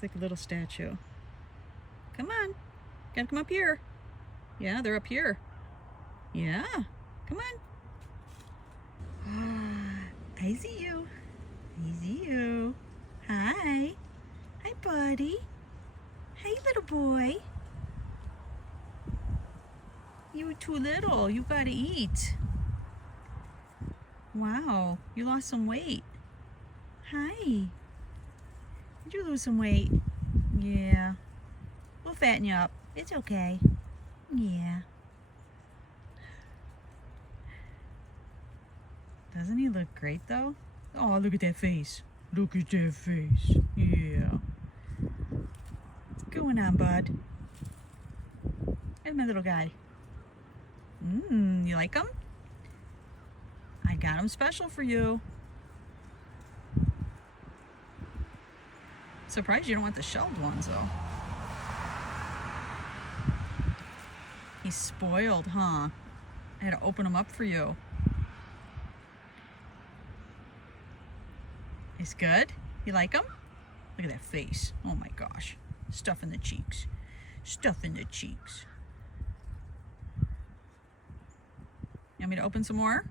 It's like a little statue. Come on. Gotta come up here. Yeah, they're up here. Yeah. Come on. I see you. I see you. Hi. Hi, buddy. Hey, little boy. You're too little. You gotta eat. Wow, you lost some weight. Hi. Did you lose some weight? Yeah. We'll fatten you up. It's okay. Yeah. Doesn't he look great though? Oh, look at that face. Look at that face. Yeah. What's going on, bud? There's my little guy. You like him? I got him special for you. Surprised you don't want the shelled ones though. He's spoiled, huh? I had to open him up for you. It's good? You like him? Look at that face. Oh my gosh. Stuff in the cheeks. Stuff in the cheeks. You want me to open some more?